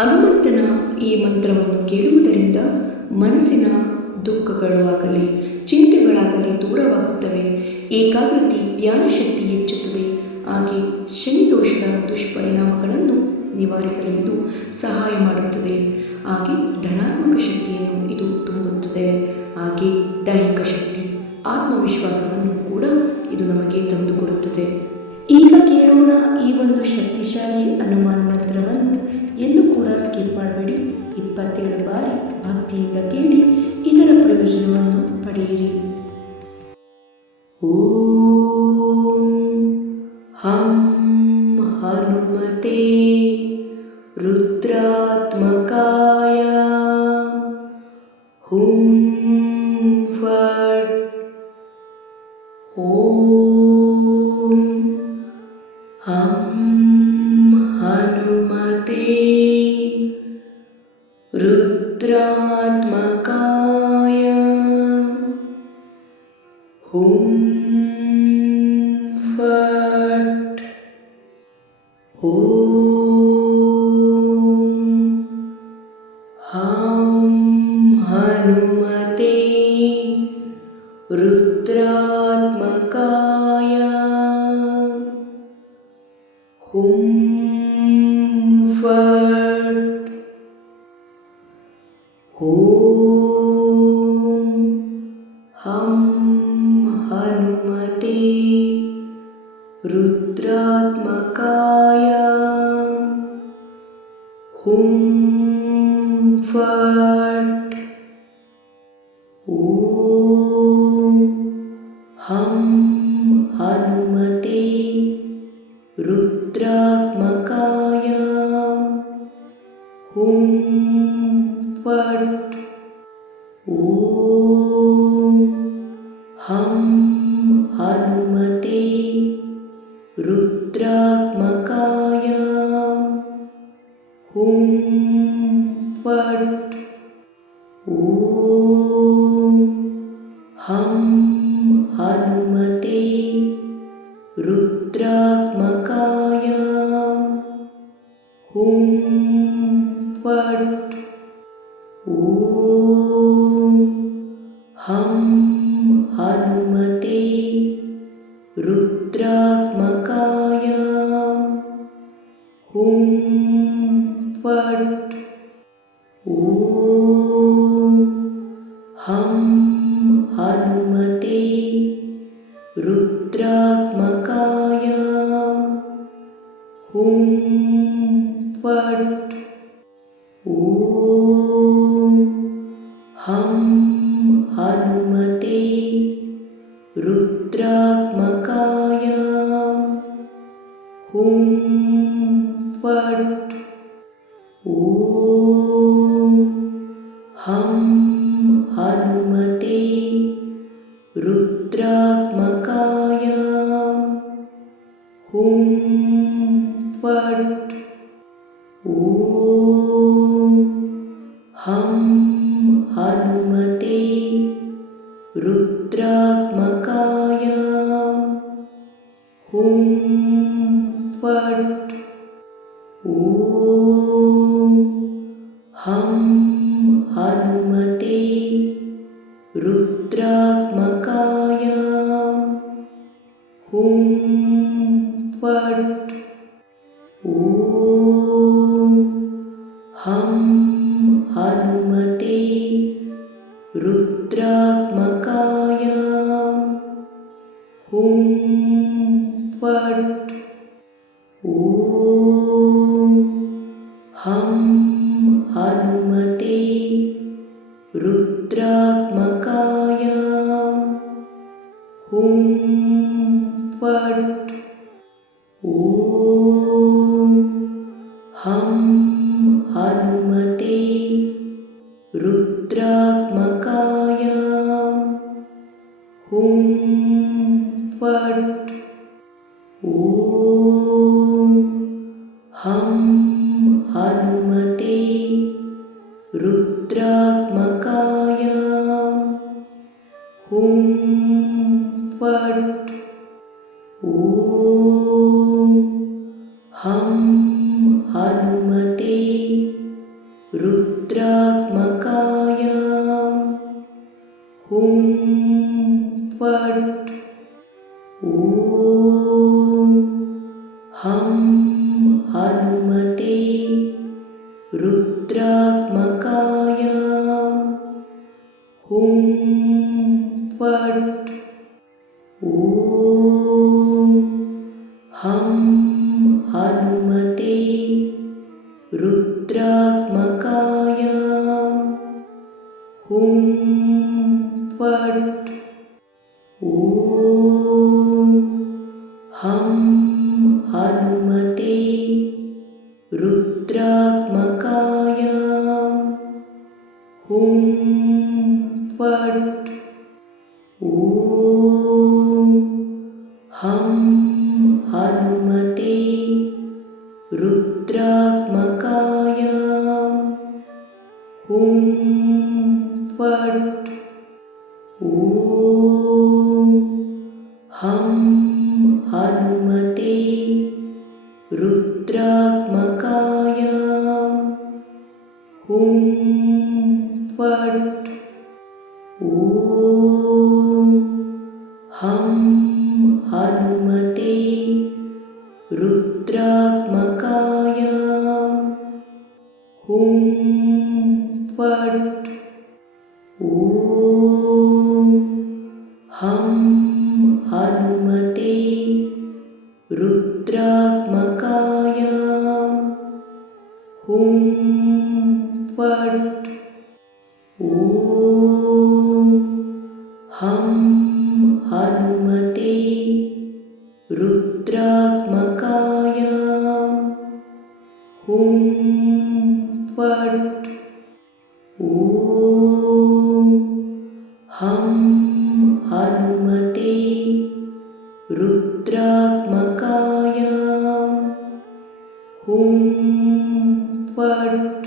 ಹನುಮಂತನ ಈ ಮಂತ್ರವನ್ನು ಕೇಳುವುದರಿಂದ ಮನಸ್ಸಿನ ದುಃಖಗಳು ಆಗಲಿ ಚಿಂತೆಗಳಾಗಲಿ ದೂರವಾಗುತ್ತವೆ. ಏಕಾಗ್ರತೆ ಧ್ಯಾನ ಶಕ್ತಿ ಹೆಚ್ಚುತ್ತದೆ. ಹಾಗೆ ಶನಿ ದೋಷದ ದುಷ್ಪರಿಣಾಮಗಳನ್ನು ನಿವಾರಿಸಲು ಇದು ಸಹಾಯ ಮಾಡುತ್ತದೆ. ಹಾಗೆ ಧನಾತ್ಮಕ ಶಕ್ತಿಯನ್ನು ಇದು ತುಂಬುತ್ತದೆ. ಹಾಗೆ ದೈಹಿಕ ಶಕ್ತಿ, ಆತ್ಮವಿಶ್ವಾಸವನ್ನು ಕೂಡ ಇದು ನಮಗೆ ತಂದುಕೊಡುತ್ತದೆ. ಈಗ ಕೇಳೋಣ ಈ ಒಂದು ಶಕ್ತಿಶಾಲಿ ಹನುಮಾನ್ ಮಂತ್ರವನ್ನು ಎಲ್ಲೂ ಕೂಡ ಸ್ಕಿಪ್ ಮಾಡಬೇಡಿ. ಇಪ್ಪತ್ತೇಳು ಬಾರಿ ಭಕ್ತಿಯಿಂದ ಕೇಳಿ ಇದರ ಪ್ರಯೋಜನವನ್ನು ಪಡೆಯಿರಿ. ಓಂ ಹಂ ಹನುಮತೆ ರುದ್ರಾತ್ಮಕಾಯ. ಹುಂ ಫಟ್ ಓಂ Hum Fat Om Ham Hanumate Rudratmakaya Hum वट् ॐ हं हनुमते रुद्रात्मकाय हुं फट् हं हनुमते रुद्रात्मकाय हुं फट् ॐ हं हनुमते रुद्रात्मकाय हुं फट् ॐ हं हनुमते रुद्रात्मकाय हुं फट् ॐ हं हनुमते रुद्रात्मकाय हुं फट् ॐ हं हनुमते रुद्रात्मकाय हुं फट् ॐ हं हनुमते रुद्रात्मकाय। हुं फट्। ॐ हं हनुमते रुद्रात्मकाय। हुं फट्। ॐ हं हनुमते ॐ फट् ॐ हं हनुमते रुद्रात्मकाय हुं फट् ॐ हं हनुमते रुद्रात्मकाय हुं फट् हं हनुमते रुद्रात्मकाय हुं फट् ॐ हं हनुमते रुद्रात्मकाय हुं फट् ॐ हं हनुमते रुद्रात्मकाय हुं फट् ॐ हं हनुमते रुद्रात्मकाय हुं फट् हं हनुमते रुद्रात्मकाय हुं फट्। ॐ हं हनुमते रुद्रात्मकाय ॐ हं हनुमते रुद्रात्मकाय हुं फट् ॐ हं हनुमते रुद्रात्मकाय हुं फट् ॐ हनुमते रुद्रात्मकाय हुं फट्